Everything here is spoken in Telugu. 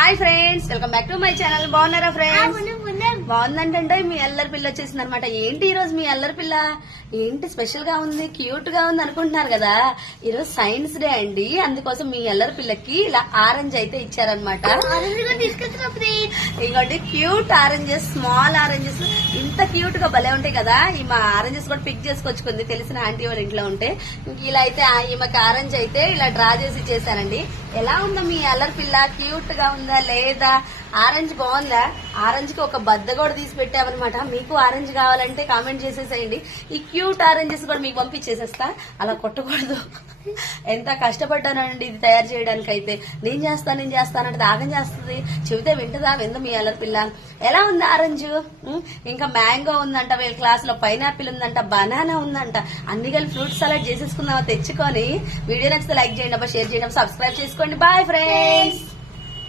Hi friends, welcome back to my channel. బాగున్నారా ఫ్రెండ్స్? బాగుందంటే మీ అల్లరి పిల్ల వచ్చేసింది అనమాట. ఏంటి ఈ రోజు మీ అల్లరి పిల్ల ఏంటి స్పెషల్ గా ఉంది, క్యూట్ గా ఉంది అనుకుంటున్నారు కదా. ఈ రోజు సైన్స్ డే అండి, అందుకోసం మీ అల్లరి పిల్లకి ఇలా ఆరెంజ్ అయితే ఇచ్చారనమాట. ఇంకోటి క్యూట్ ఆరెంజెస్, స్మాల్ ఆరెంజెస్ ఇంత క్యూట్ గా భలే ఉంటాయి కదా. ఈమె ఆరెంజెస్ కూడా పిక్ చేసుకొచ్చుకుంది తెలిసిన ఆంటీ వాళ్ళ ఇంట్లో ఉంటే. ఇలా అయితే ఈమెకి ఆరెంజ్ అయితే ఇలా డ్రా చేసి చేశానండి. ఎలా ఉందా మీ అల్లరి పిల్ల? క్యూట్ గా ఉందా లేదా? ఆరెంజ్ బాగుందా? ఆరెంజ్ కి ఒక బద్ద కూడా తీసి పెట్టామన్నమాట. మీకు ఆరెంజ్ కావాలంటే కామెంట్ చేసేసేయండి. ఈ క్యూట్ ఆరెంజెస్ కూడా మీకు పంపించేసేస్తా. అలా కొట్టకూడదు. ఎంత కష్టపడ్డానండి ఇది తయారు చేయడానికి. అయితే నేను చేస్తానంటే ఆగం చేస్తుంది. చెబితే వింటదా? విందు మీ అల్లరి పిల్ల. ఎలా ఉంది ఆరెంజ్? ఇంకా మ్యాంగో ఉందంట, వీళ్ళ క్లాస్ లో పైనాపిల్ ఉందంట, బనానా ఉందంట. అన్ని కలిపి ఫ్రూట్ సలాడ్ చేసేసుకుందామా తెచ్చుకొని. వీడియో నచ్చితే లైక్ చేయండి, షేర్ చేయండి, సబ్స్క్రైబ్ చేసుకోండి. Bye friends.